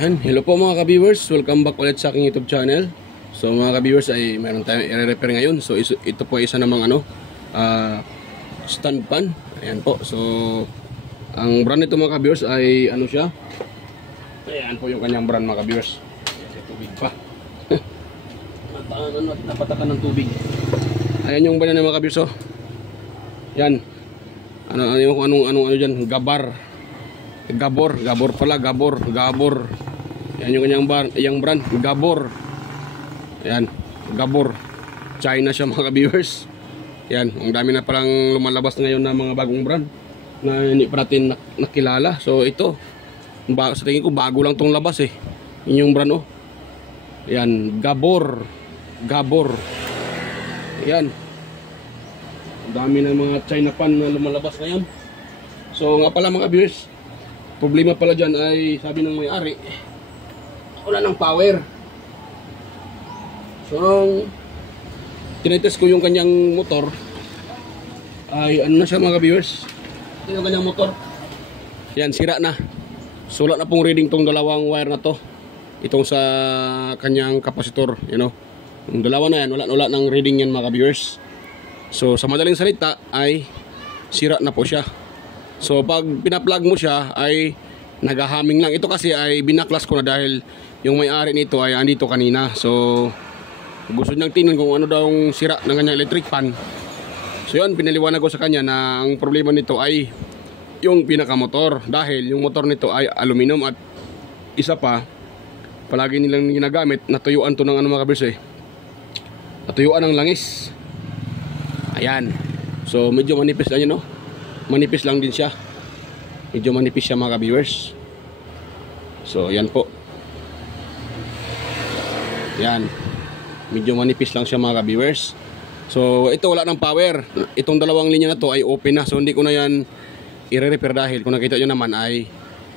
Ayan, hello po mga ka-viewers, welcome back ulit sa aking YouTube channel. So mga ka-viewers, ay meron tayong i-repair ngayon. So ito po ay isa namang stand pan. Ayan po. So ang brand nito mga ka-viewers ay ano siya? Ayan po yung kanyang brand mga ka-viewers. May tubig pa. Napatakan ng tubig. Ayan yung brand ng mga ka-viewers. Oh. Yan. Ano diyan? Gabor pala, Gabor. Yan yung kanyang brand, Gabor. Ayan, Gabor. China siya mga ka-viewers. Yan, ang dami na palang lumalabas ngayon na mga bagong brand na hindi pa natin nakilala. So ito, sa tingin ko bago lang tong labas eh. Yun yung brand oh. Yan, Gabor. Yan. Ang dami ng mga China pan na lumalabas ngayon. So nga pala mga ka-viewers, problema pala dyan ay sabi ng may-ari, wala ng power. So tinetest ko yung kanyang motor, ay ano na siya mga ka-viewers. Ito yung kanyang motor. Yan, sira na. Sulat na pong reading tong dalawang wire na to. Itong sa kanyang kapasitor, you know. Yung dalawa na yan, wala ng reading yan mga ka-viewers. So sa madaling salita ay sira na po siya. So pag pina-plug mo siya ay nagahaming lang. Ito kasi ay binaklas ko na dahil yung may-ari nito ay andito kanina. So gusto niyang tingnan kung ano daw ang sira ng kanyang electric fan. So yun, pinaliwanag ko sa kanya na ang problema nito ay yung pinakamotor. Dahil yung motor nito ay aluminum at isa pa, palagi nilang ginagamit, natuyuan to ng ano mga kabers eh. Natuyuan ng langis. Ayan. So medyo manipis lang yun no. Manipis lang din siya. Medyo manipis siya mga ka-viewers. So yan po. Yan. Medyo manipis lang siya mga ka-viewers. So ito wala ng power. Itong dalawang linya na to ay open na. So hindi ko na yan i-repair dahil kung nakita nyo naman ay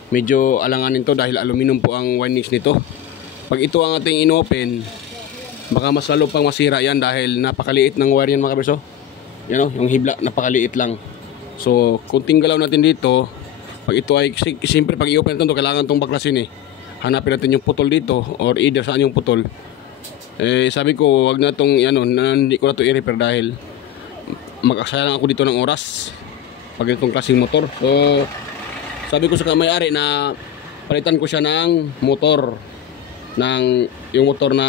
medyo alanganin to dahil aluminum po ang windings nito. Pag ito ang ating inopen, baka mas lalo pang masira yan dahil napakaliit ng wire yan mga ka-viewers. Yan o, yung hibla napakaliit lang. So, kunting galaw natin dito, pag ito ay, siyempre pag i-open natin ito, kailangan itong baklasin eh. Hanapin natin yung putol dito, or either saan yung putol. Eh, sabi ko, wag na itong, hindi ko na ito i-repair dahil mag-aksaya lang ako dito ng oras pag itong klaseng motor. So, sabi ko sa may-ari na palitan ko siya ng motor, yung motor na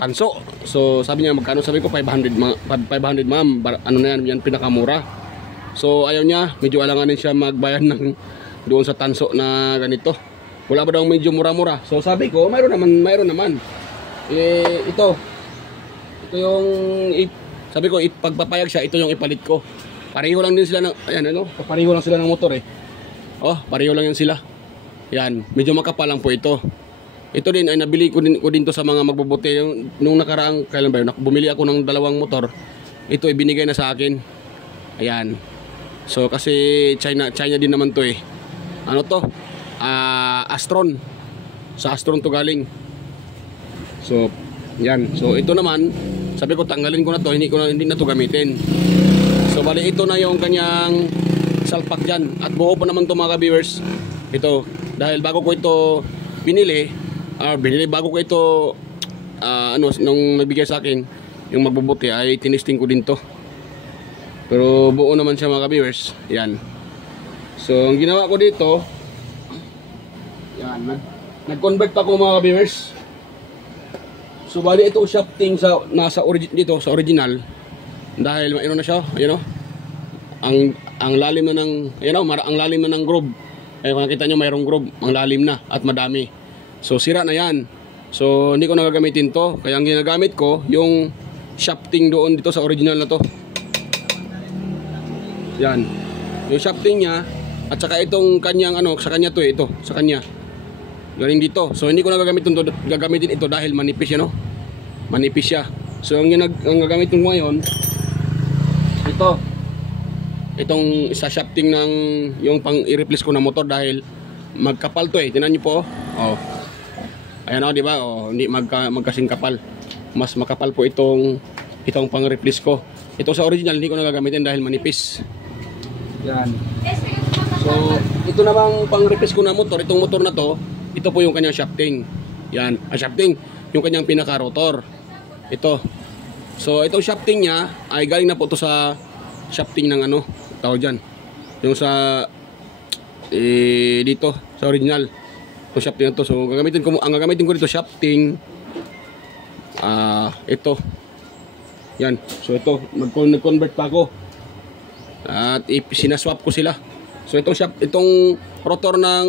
Tanso. So sabi niya magkano, sabi ko 500 ma'am, ano na yan pinakamura. So ayaw niya, medyo alanganin siya magbayad ng doon sa Tanso na ganito. Wala ba daw medyo mura-mura. So sabi ko mayroon naman. Ito yung sabi ko ipagpapayag siya, ito yung ipalit ko. Pareho lang din sila ng pareho lang sila ng motor eh. Oh, pareho lang yan sila. Yan, medyo makapal lang po ito. Ito din ay nabili ko din to sa mga magbubuti. Nung nakaraang, kailan ba yun? Bumili ako ng dalawang motor. Ito ay binigay na sa akin. Ayan. So kasi China din naman to eh. Ano to? Astron. Sa Astron to galing. So, yan. So ito naman, sabi ko tanggalin ko na to, hindi na to gamitin. So bali ito na yung kanyang salpak dyan. At buo pa naman to mga ka-viewers. Ito, dahil bago ko ito binili bago ko ito nung nagbigay sa akin yung magbubuti ay tinisting ko din to, pero buo naman siya mga ka-viewers. Yan. So ang ginawa ko dito, yan, nag-convert pa ko mga ka-viewers. So bali ito shafting nasa original dahil mayroon na siya, ang lalim na ng ang lalim na ng groove. Kung nakita nyo mayroong groove, ang lalim na at madami. So sira na yan. So hindi ko nagagamitin to. Kaya ang ginagamit ko yung shafting doon dito sa original na to. Yan. Yung shafting niya at saka itong kanyang sa kanya to ito, sa kanya. Galing dito. So hindi ko gagamitin ito dahil manipis yan Manipis siya. So ang gagamitin ko ngayon itong sa shafting ng yung pang i-replace ko na motor dahil magkapal to eh. Tingnan niyo po. Oh. Ayan di ba? Oh, hindi magkasing kapal. Mas makapal po itong pang-replace ko. Ito sa original hindi ko nagagamitin dahil manipis. Yan. So, ito ito namang pang-replace ko na motor, itong motor na to, ito po yung kanyang shafting. Yan, shafting, yung kanyang pinaka-rotor. Ito. So, itong shafting niya ay galing na po ito sa shafting ng ano, tawag dyan. Yung sa, dito, sa original. Itong shafting na to. So, ang gagamitin ko dito, shafting, ito. Yan. So, ito, nag-convert pa ako. At sinaswap ko sila. So, itong rotor ng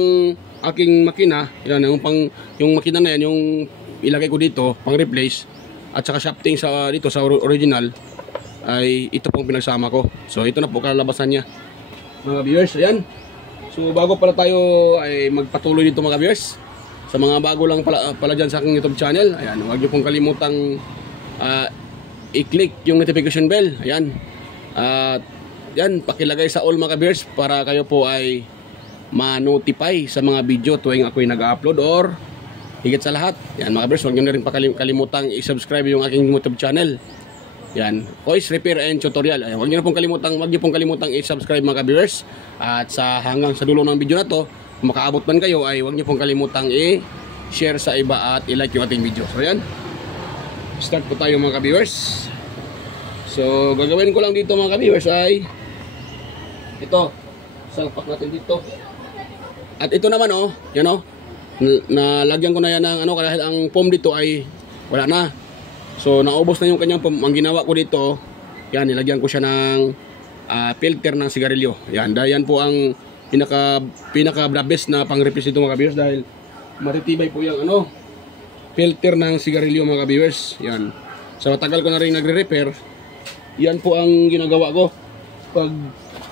aking makina, yan, yung makina na yan, yung ilagay ko dito, pang-replace, at saka shafting dito sa original ay ito pong pinagsama ko. So ito na po kalalabasan niya mga viewers. Ayan. So bago pala tayo ay magpatuloy dito mga viewers, sa mga bago lang pala dyan sa aking YouTube channel, ayan, huwag niyo pong kalimutang i-click yung notification bell. Ayan. At yan, pakilagay sa all mga viewers para kayo po ay ma-notify sa mga video tuwing ako'y nag-upload, or higit sa lahat, yan mga viewers, huwag nyo na rin kalimutang i-subscribe yung aking YouTube channel. Yan, Voice Repair and Tutorial. Ayan, huwag nyo pong kalimutang i-subscribe mga viewers. At hanggang sa dulo ng video na to, kung makaabot man kayo, ay huwag nyo pong kalimutang i-share sa iba at i-like yung ating video. So yan, start po tayo mga viewers. So gagawin ko lang dito mga viewers ay ito, salpak natin dito. At ito naman yan nalagyan ko na yan ng kahit ang foam dito ay wala na. So naubos na yung kanyang foam. Ang ginawa ko dito, yan, nilagyan ko siya ng filter ng sigarilyo. Yan, dahil yan po ang pinaka best na pang-replace dito mga viewers, dahil matitibay po yung filter ng sigarilyo mga viewers. Yan. Sa matagal ko na rin nagre-repair, yan po ang ginagawa ko. Pag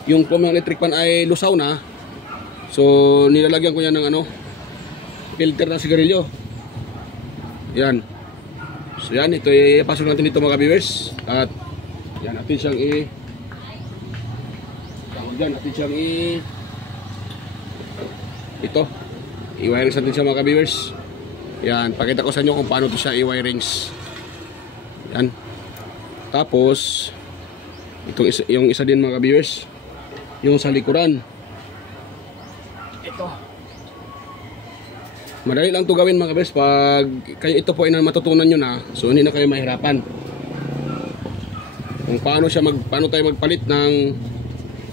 yung foam ng electric fan ay lusaw na, so nilalagyan ko yan ng filter ng sigarilyo. Yan. So yan, ito ipasok natin dito mga viewers. At yan, natin siyang ito, i-wirings natin siya mga viewers. Yan, pakita ko sa inyo kung paano ito siya i-wirings. Yan. Tapos yung isa din mga viewers, yung sa likuran. Ito. Madali lang ito gawin mga viewers. Pag kayo ito po ay matutunan nyo na, so hindi na kayo mahirapan kung paano tayo magpalit ng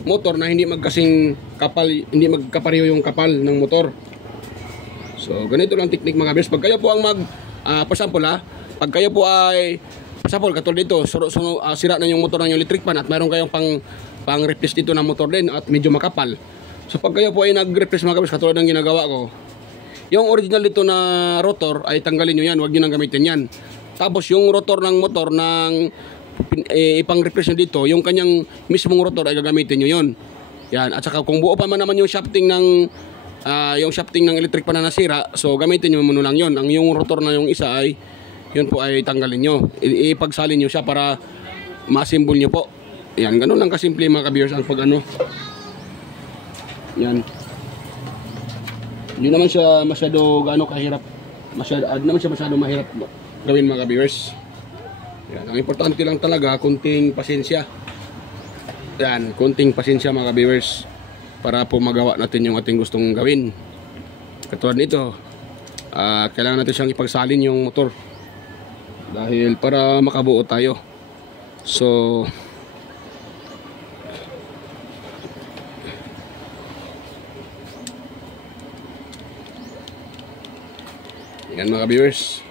motor na hindi magkasing kapal, hindi magkapareho yung kapal ng motor. So ganito lang technique mga viewers. Pag kayo po ang for example pag kayo po ay for example katulad dito, sira na yung motor ng electric fan at mayroon kayong pang replace dito ng motor din at medyo makapal. So pag kayo po ay nag-replace mga viewers, katulad ng ginagawa ko, yung original dito na rotor ay tanggalin nyo yan, huwag nyo nang gamitin yan. Tapos yung rotor ng motor ipang-replace nyo dito, yung kanyang mismong rotor ay gagamitin nyo yun. Yan. At saka kung buo pa man naman yung shafting ng electric pan na nasira, so gamitin nyo muna lang yun. Yung rotor na yung isa ay yun po ay tanggalin nyo, ipagsalin nyo siya para ma-assemble nyo po. Yan, ganun lang kasimple mga ka-viewers ang yan. Hindi naman siya masyado kahirap. Hindi naman siya masyado mahirap gawin mga viewers. Yan, ang importante lang talaga konting pasensya. Yan, konting pasensya mga viewers para po magawa natin yung ating gustong gawin. Katulad nito, kailangan natin siyang ipagsalin yung motor dahil para makabuo tayo. So yan mga viewers.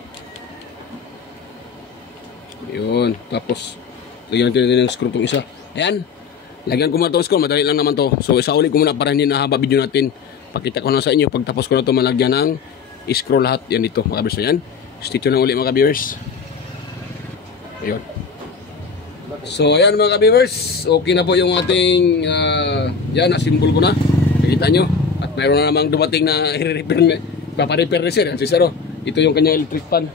Yun. Tapos lagyan natin ng screw itong isa. Ayan. Lagyan ko muna itong screw. Madali lang naman to. So isauli ko muna para hindi nahaba video natin. Pakita ko na sa inyo. Pagtapos ko na ito malagyan ng screw lahat. Yan dito mga viewers. Ayan. Stay tuned na uli mga viewers. Ayun. So ayan mga viewers. Okay na po yung ating yan. Nasimbol ko na. Nakita nyo. At mayroon na namang dumating na i-repair. Paparepair na sir. Yan si Sir. Ito yung kanyang electric fan.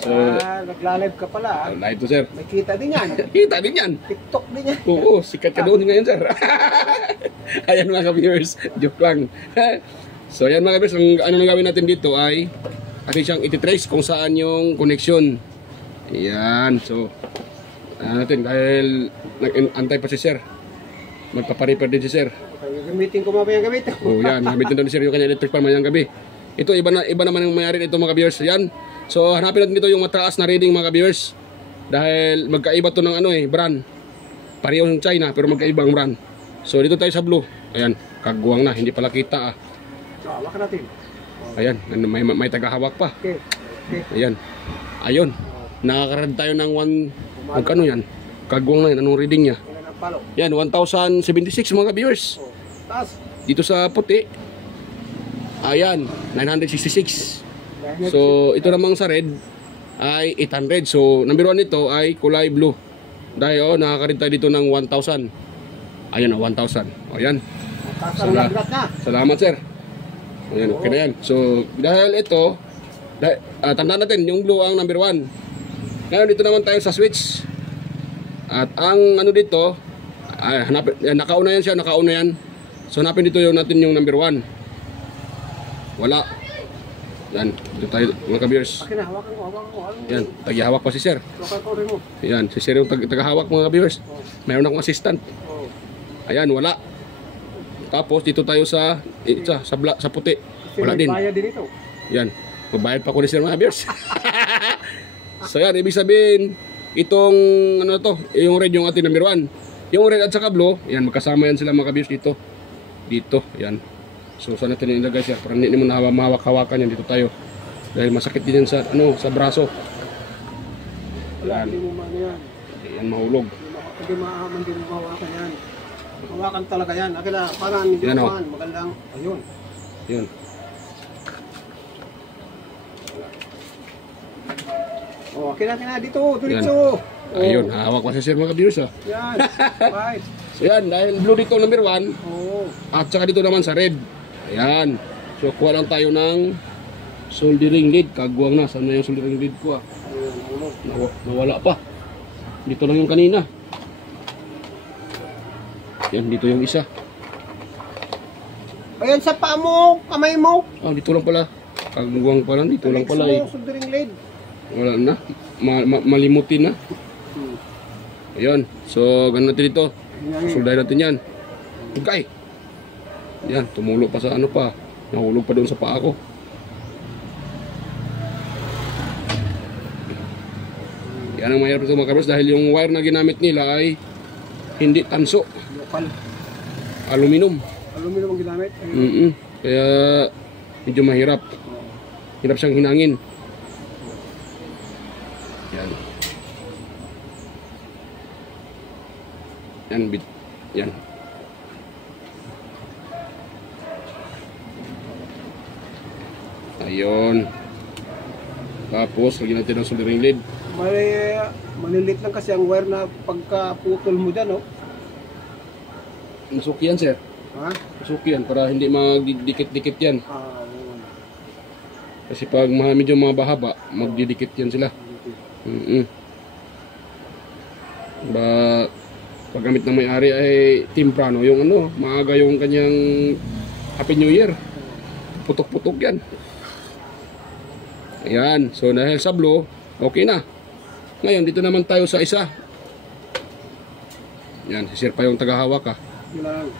So, nagla-live ka pala. Live to sir. May kita din yan. Kita din yan. TikTok din yan. Oo, sikat ka doon ngayon sir. Ayan mga ka-viewers. Joke lang. So ayan mga ka-viewers. Ang na gawin natin dito ay atin siyang ititrace kung saan yung connection. Ayan. So natin dahil nag-antay pa si sir. Magpaparepair din si sir. Gamitin ko mamayang gamit. Oh, yan. Gamitin daw ni Sir yung kanya electric fan mayang gabi. Ito, iba naman yung mayari nito mga viewers. Yan. So, hanapin natin dito yung mataas na reading mga viewers. Dahil magkaiba to ng brand. Pareho yung China, pero magkaibang brand. So, dito tayo sa blue. Ayan, kagwang na. Hindi pala kita So, hawakan natin. Ayan, may tagahawak pa. Okay. Ayan. Ayun. Nakakarad tayo ng magkano yan? Kagwang na yan. Anong reading niya? Ilan ang palo? Yan, 1076 mga viewers. Taas. Dito sa puti. Ayan, 966. So, ito namang sa red ay 800. So, number 1 nito ay kulay blue. Dahil, nakakarid tayo dito ng 1,000. Ayan, 1,000. O, yan. Taas ang lagrat na. Salamat, sir. Ayan, okay na yan. So, dahil ito, tandaan natin, yung blue ang number 1. Ngayon, dito naman tayo sa switch. At ang dito, hanapin, nakauna yan siya, nakauna yan. So, hanapin dito natin yung number 1. Wala. Yan, dito tayo mga ka-viewers. Akin na, hawakan ko. Yan, tagihawak pa si sir. Hawakan ko rin mo. Yan, si sir yung tagahawak mga ka-viewers. Mayroon akong assistant. Oh. Ayan, wala. Tapos dito tayo sa puti. Wala din. Bayad din ito. Yan, magbayad pa ko ni sir mga ka-viewers. So yan, ibig sabihin, itong yung red yung ating number 1. Yung red at saka blue, yan, magkasama yan sila mga ka-viewers dito. Dito, yan. So saan natin ilagay siya para hindi mo na mahawak-hawakan yan. Dito tayo dahil masakit din yan sa sa braso. Wala, Yan. hindi mo man yan. Yan mahulog. Hindi maaman din mo hawakan yan. Hawakan talaga yan. Akin na, parang hindi Yan, mo oh. man. Magandang, ayun. Yun. Oh, akin na dito, diretso. Oh. Ayun, hawak pa si sir mga ka-viewers. Yan. Right. So yan, dahil blue dito number 1 Oo. at saka dito naman sa red. Ayan. So kuha lang tayo ng soldering lead. Kagwang na. Saan na yung soldering lead ko Ayun, nawala pa. Dito lang yung kanina. Yan, dito yung isa. Ayan sa paa mo, kamay mo. Ah, dito lang pala. Kagwang pa lang. Dito lang pala eh. Soldering lead. Wala na. Malimutin na. Ayan. So, ganun natin dito. Soldahin natin yan. Okay. Yan, tumulo pa sa pa. Nahulog pa doon sa paa ko. Yan ang mayroon sa mga kabros dahil yung wire na ginamit nila ay hindi tanso. Lokal. Aluminum. Aluminum ang ginamit. Kaya medyo mahirap. Hirap siyang hinangin. Yan. Yan. Ayun. Tapos, lagyan natin ng soldering lead. Malilit lang kasi ang wire na pagkaputol mo dyan, oh. Nasuki yan, sir. Ha? Nasuki yan para hindi magdidikit-dikit yan. Oo. Kasi pag medyo mahaba, magdidikit yan sila. Paggamit ng may-ari ay timprano. Yung maaga yung kanyang Happy New Year. Putok-putok yan. Ayan. So dahil sa blue, okay na. Ngayon, dito naman tayo sa isa. Yan, si sir pa yung tagahawak ha. Lang.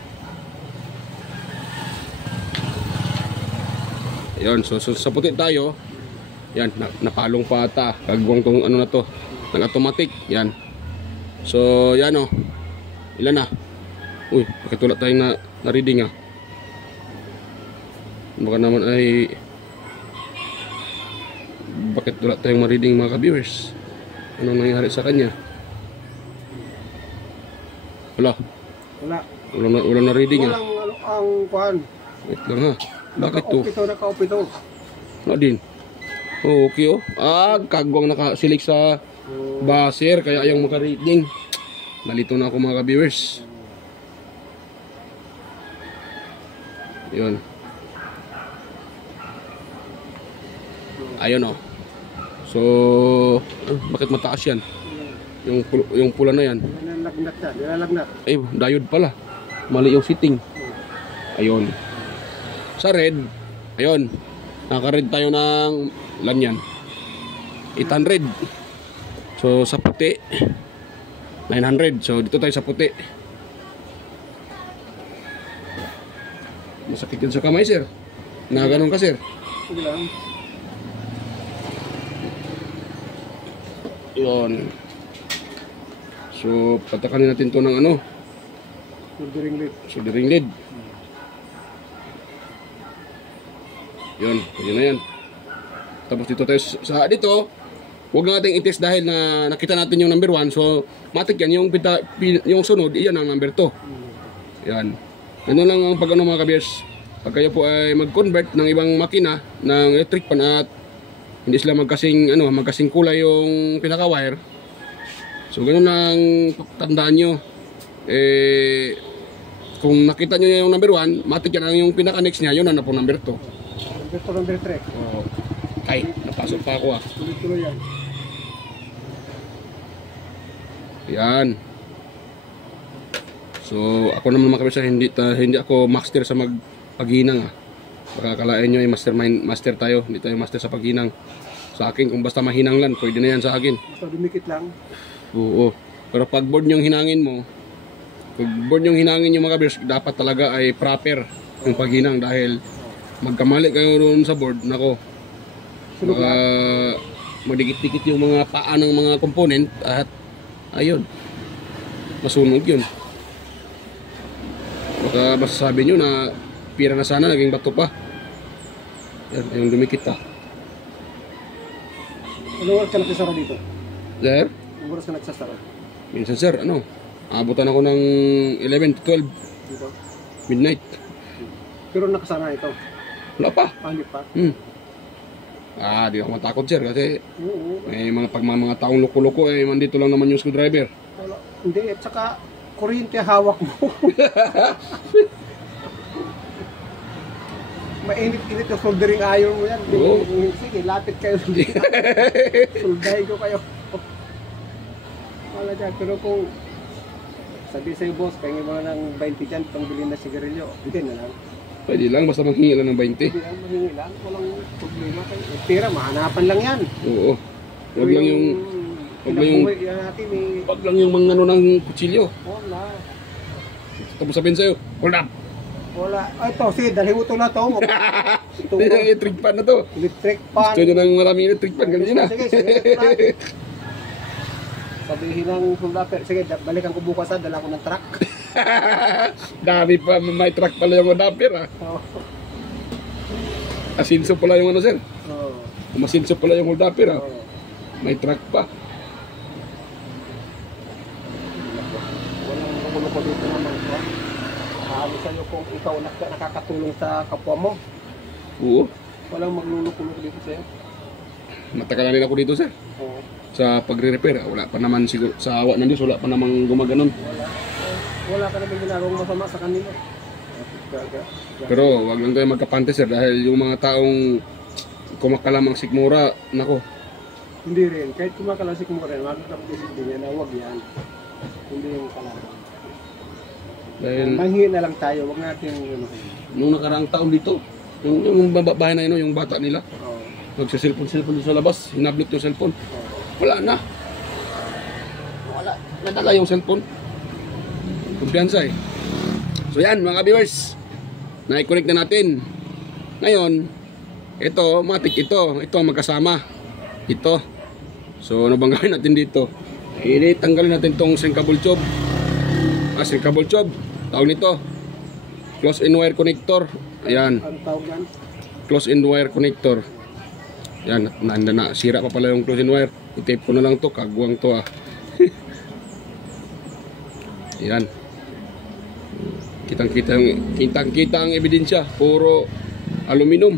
Ayan, so sa puti tayo. Yan, napalong pa ata. Kagwang tong na to. Nag-automatic. Yan. So, yan o. Ilan na? Uy, pakitulad tayo na reading ha. Baka naman ay bakit wala tayong ma-reading mga ka-viewers? Anong nangyari sa kanya? Wala na reading ha. Walang ang kuhan. Wait lang ha. Bakit to? Naka-opito. Wala din. Oh, okay oh. Kagwang nakasilik sa buzzer kaya ayaw maka-reading. Nalito na ako mga ka-viewers. Yun. Ayun oh. So, bakit mataas yan? Yung pula na yan. Nilalagnat. Eh, diode pala. Mali yung setting. Ayun. Sa red, ayun. Naka-red tayo ng lanyan. 800. So, sa puti, 900. So, dito tayo sa puti. Masakit yun sa kamay, sir. Na ganun ka, sir. Sige lang. Yun. So, patakanin natin to ng ano, Soldering lead. soldering lead. Yun, yun na yan. Tapos dito tayo sa dito, huwag na natin i-test dahil na nakita natin yung number 1. So, matik yan, yung sunod, iyan ang number 2. Yan. Ganun lang ang pag-ano mga kabiyers. Pag kayo po ay mag-convert ng ibang makina ng electric pan at hindi sila magkasing kulay yung pinaka-wire. So, ganun lang tandaan nyo. Kung nakita nyo yung number 1, matik yan ang yung pinaka-next niya, yun na po number 2. Number 2, number 3. Oh. Ay, napasok pa ako ah. Tuloy-tuloy yan. Yan. So, ako naman mga kabisa, hindi ako master sa paghinang ah. Baka kalain nyo ay master tayo. Hindi tayo master sa paghinang. Sa akin, kung basta mahinang lang, pwede na yan sa akin. Basta dumikit lang. Oo. Pero pag board yung hinangin mo, pag board yung hinangin yung mga kabisa, dapat talaga ay proper yung paghinang dahil magkamali kayo doon sa board, nako. Baka madikit-dikit yung mga paa ng mga component at ayun, masunog yun. Baka masasabi nyo na pira na sana, naging bato pa. Yan, yung dumikit pa. Anong oras ka nagsasara dito? Sir? Anong oras ka nagsasara? Minsan sir, abutan ako ng 11 to 12 Dito? midnight. Pero nakasana ito. Wala pa. Pangit pa. Di ako matakot sir kasi Oo. mga taong loko-loko mandito lang naman yung screwdriver. Wala. Hindi, at saka kuryente hawak mo. Mainit-init yung soldering iron mo yan. Oo. Sige, lapit kayo. Soldahin ko kayo. Wala dyan. Pero kung sabi sa'yo boss, pahingin mo na ng 20 dyan pang bilhin na sigarilyo. Hindi na lang. Pwede lang, basta manghingi lang ng 20. Hindi lang, mahingi lang. Walang problema kayo. Pera, mahanapan lang yan. Oo. Wag lang yung kinabuhi yan natin eh. wag lang yung mga ng kutsilyo. Wala. Tapos sabihin sa'yo, hold up. Wala. Ay, ito, sige, dalhin mo ito na ito. Ito, Ito yung electric pan na to. electric pan. Gusto nyo ng maraming electric pan, ganun yun na. Sige, ito na. Sabihin ng suldaper, sige, balikan ko bukas ha, dala ko ng truck. Dami pa, may truck pala yung adapter ah. Oo. Asinso pala yung sir. Oo. Masinso pala yung adapter ah. Oo. May truck pa. Walang loko-loko dito naman ko. Halos sa'yo kung ikaw nakakatulong sa kapwa mo. Oo. Walang magluloko-loko dito sa'yo. Matagal na rin ako dito sir. Oo. Sa pagre-repair. Wala pa naman siguro, sa awa ng Diyos, wala pa namang gumaganon. Wala ka naman ginagawang masama sa kanila. Pero wag lang tayo magkapante sir dahil yung mga taong kumakalamang sikmura, nako. Hindi rin. Kahit kumakalasik mo rin, makakapag-isip din yan na huwag yan. Hindi yung kalamang. Dahil Manghingi na lang tayo, huwag natin ano. nung nakaraang taon dito, yung babae na yun, yung bata nila, Oo. nagsiselfon sa labas, hinablot yung cellphone. Oo. Wala na. Wala. Nadala yung cellphone. Kumpiyansa eh. So yan mga viewers, na-connect na natin. Ngayon, ito, matik ito. Ito ang magkasama. Ito. So ano bang gawin natin dito? Tanggalin natin tong sinkable tube. Sinkable tube. Tawag nito. Close-in wire connector. Ayan. Ang tawag yan? Close-in wire connector. Yan. Sira pa pala yung close-in wire. I-tape ko na lang to. Kagwang to ah. Yan. Kitang-kita ang ebidensya. Puro aluminum.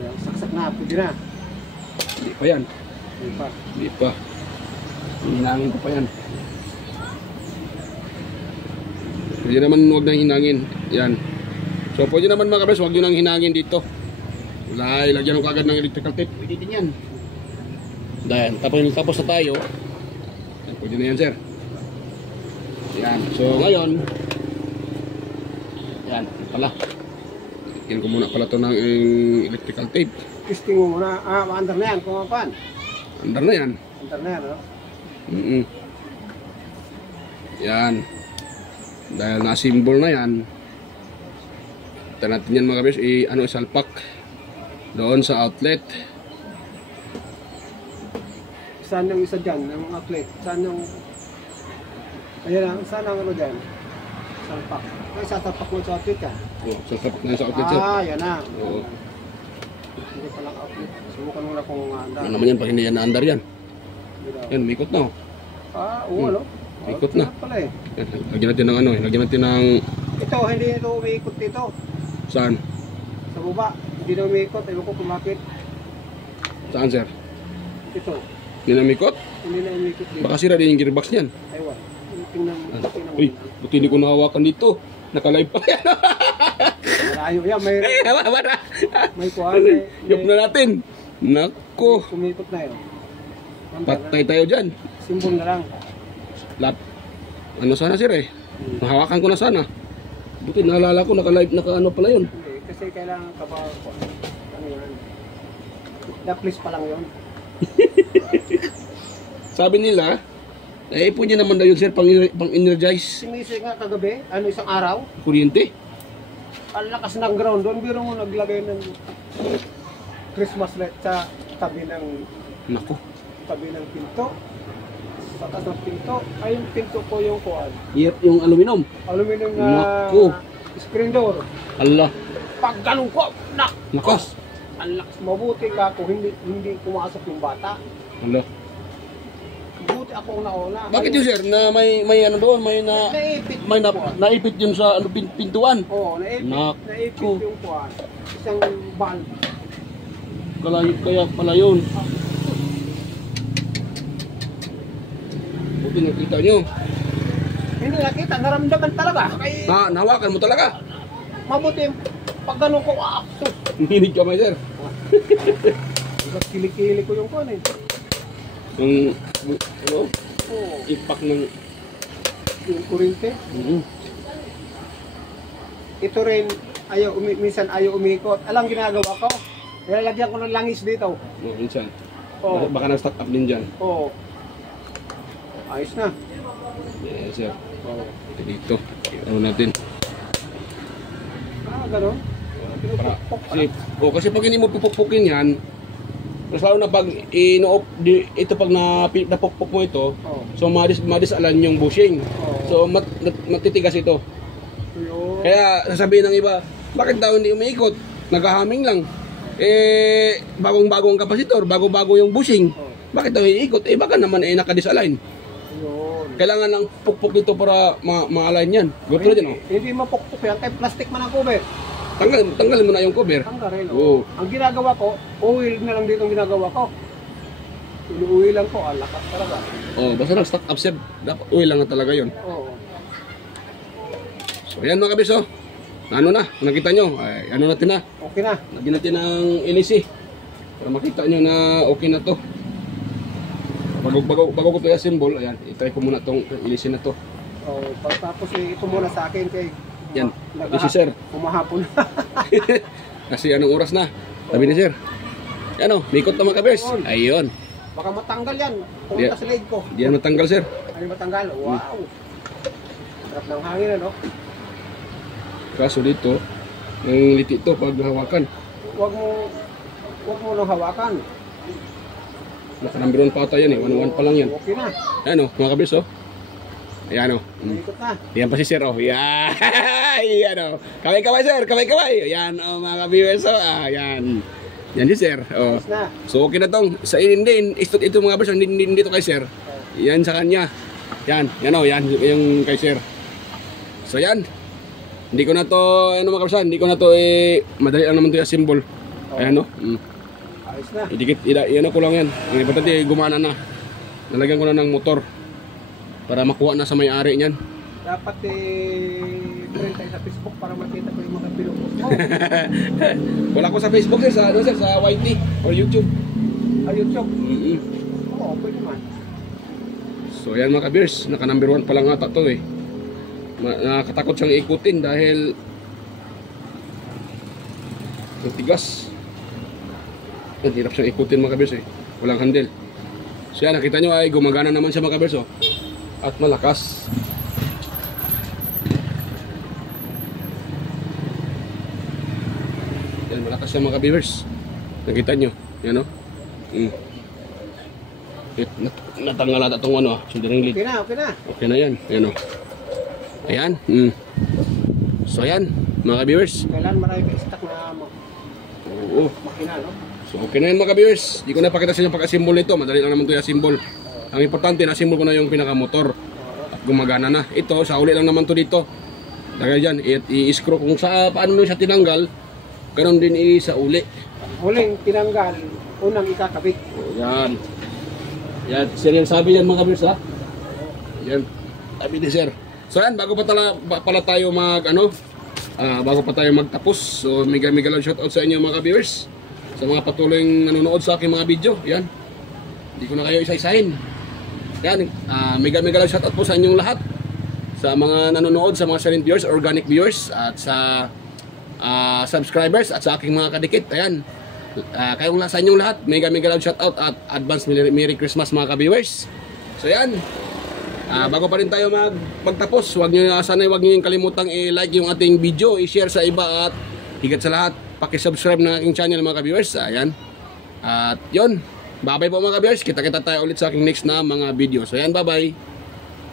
Yan, saksak na, pwede na. Hindi pa yan. Hindi pa. Hindi pa. Hinangin ko pa yan. Pwede naman huwag nang hinangin. Yan. So pwede naman mga kabres, huwag nyo nang hinangin dito. Wala, ilagyan ko agad ng electrical tape. Pwede din yan. Dahil, tapos na tayo. Yan, pwede na yan sir. Yan. So ngayon, yan pala. Yan ko muna pala ito ng electrical tape. Testing mo muna. Under na yan, kumapan. Under na yan. Under na yan, no? Yan. Dahil na-symbol na yan, Ito natin yan mga kabis, isalpak doon sa outlet. Saan yung isa dyan, ng outlet? Saan yung... Ayan lang, saan ang ano dyan? Salpak. Ay, sasalpak mo sa outlet ka? Oo, sasalpak na yan sa outlet sir. Yan na. Oo. Hindi pa lang outlet. Subukan mo na kung andar. Ano naman yan, pag hindi yan naandar yan. Yan, umikot na oh. Oo, ano? Ikot na. Pala eh. Yan, lagyan natin ng ano eh, lagyan natin ng... Ito, hindi ito umiikot dito. Saan? Sa baba. Hindi na umiikot. Ewan ko kumakit. Saan sir? Ito. Hindi na umikot? Hindi na umiikot dito. Baka sira din yung gearbox niyan. Aywan. Tingnan mo. Tingnan mo. Uy, buti hindi ko nahawakan dito. Naka-live pa yan. Malayo yan. May... Wala. May kuhan. Yup na natin. Nako. Kumikot na yun. Patay tayo dyan. Simbol na lang. Ano sana sir eh. Nahawakan ko na sana. Buti naalala ko naka-live, naka-ano pala yun. Hindi, kasi kailangan ka ba ano yan? Na-please pa lang yun. Sabi nila, pwede naman daw yun sir pang-energize. Sinisig nga kagabi, isang araw, Kuryente. ang lakas ng ground doon, biro mo naglagay ng Christmas light sa tabi Nako. ng pinto. Sa taas ng pinto, ay yung pinto ko yung kuhan. Yung aluminum. Aluminum Naku. screen door. Allah. Pag ganun ko, Nakas. ang lakas, mabuti ka kung hindi pumasok yung bata. Allah. Buti ako nauna. Bakit yun sir? Na may ano doon, Naipit may naipit yun sa ano, pintuan. Oo, naipit Naku. yung kuhan. Isang valve. Kaya pala yun. Buti nakita nyo. Hindi nakita, naramdaman talaga. Nahawakan mo talaga. Mabuti, pag ganun ko, sus. Hinig ka may sir. Kilikili ko yung kuhan eh. Yung ano? Oo, Ipak ng... yung kurente. Mm-hmm. Ito rin, minsan ayaw umikot. Alam ginagawa ko? Nilalagyan ko ng langis dito. Minsan. Oo. Baka nag-stock up din dyan. Oo. Ayos na. Yes sir. Oo. Dito. Ano natin. Ganun. Kasi pag hindi mo pupukpukin yan, mas lalo na pag ito pag napukpuk mo ito, so madisalan yung bushing. So matitigas ito. Kaya sasabihin ng iba, bakit daw hindi umiikot? Naghahaming lang. Bagong-bago ang kapasitor, bago-bago yung bushing. Bakit daw iikot? Baka naman nakadisalign. Kailangan ng pukpuk dito para ma-align yan. Gusto na dyan oh. Hindi mapukpuk yan, kaya plastic man ang cover. Tanggalin mo na yung cover. Tanggalin. Oo. Ang ginagawa ko, oil na lang dito ang ginagawa ko. Inuuwi lang ko, lakas talaga. Basta nag-stock up sir, dapat oil lang na talaga yun. Oo. So yan mga kabis oh. Ano na, nakita nyo, ano natin na. Okay na. Lagyan natin ng ilisi. Para makita nyo na okay na to. Bago ko ito yung symbol, ayan, itry ko muna itong ilisi na to. Tapos ito muna sa akin kay yan, ilisi sir. Umahapon. Kasi anong oras na? Sabi ni sir. Yan o, mikot na mga kabis. Ayun. Baka matanggal yan. Pumunta sa leg ko. Di yan matanggal sir. Ay matanggal? Wow. Sarap ng hangin ano? Kaso dito, yung liti ito pag hawakan. Huwag mo nang hawakan. Naka-number 1 pa ata yan eh, 1-1 pa lang yan. Okay na. Ayan o, mga kabis o. Ayan o. Ikot na. Yan pa si sir o. Yan. Yan o. Kaway-kaway sir, kaway-kaway. Yan o mga kabiwes o. Yan. Yan si sir. O. So okay na tong. Sa hindi, ito mga kabis, hindi to kay sir. Yan sa kanya. Yan. Yan o, yan yung kay sir. So yan. Hindi ko na to, ano mga kabis, hindi ko na to madali lang naman to yung symbol. Ayan o. Ayos na. Idikit, ano ko lang yan. Ang importante, gumana na. Nalagyan ko na ng motor para makuha na sa may-ari niyan. Dapat friend tayo sa Facebook para makita ko yung mga pinupost mo. Wala ko sa Facebook sir, sa YT or YouTube. YouTube? Mm-hmm. Oo, pwede man. So yan mga ka-beers, naka number 1 pa lang ata to eh. Nakakatakot siyang ikutin dahil matigas. Ang hirap siyang ikutin mga ka-beers eh. Walang handle. So yan, nakita nyo ay gumagana naman siya mga ka-beers oh. At malakas. malakas yan mga ka-viewers. Nakita nyo, yan o. Natanggal na itong ano, soldering lead. Okay na, okay na. Okay na yan, yan o. Ayan. So ayan, mga ka-viewers. Kailan marami ka stock na Oo. makina, no? So okay na yan mga ka-viewers. Di ko na pakita sa inyo pagka-symbol nito. Madali lang naman ito yung symbol. Ang importante, na-symbol ko na yung pinaka-motor. At gumagana na. Ito, sa uli lang naman to dito. Dahil dyan, i-screw kung sa paano siya tinanggal, ganoon din sa uli. Huling tinanggal, unang ikakabit. O, yan. Yan, sir, yan sabi yan mga ka-viewers ha. Yan. Sabi ni sir. So yan, bago pala tayo bago pa tayo magtapos. So mega lang shoutout sa inyo mga ka-viewers. Sa mga patuloy nanonood sa aking mga video. Yan. Hindi ko na kayo isa-isahin. Yan, mega lang shoutout po sa inyong lahat. Sa mga nanonood, sa mga silent viewers, organic viewers, at sa subscribers, at sa aking mga kadikit. Ayan. Kayong sa inyong lahat, mega lang shoutout at advance Merry Christmas mga ka-viewers. So yan. Bago pa rin tayo magtapos, huwag nyo yung kalimutang i-like yung ating video, i-share sa iba, at higit sa lahat, paki-subscribe ng aking channel mga ka-viewers. Ayan. At yun. Bye-bye po mga ka-viewers. Kita-kita tayo ulit sa aking next na mga video. So yan, bye-bye.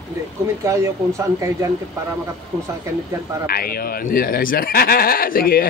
Hindi, comment kayo kung saan kayo dyan para kung saan kayo dyan para... Ayun. Sige.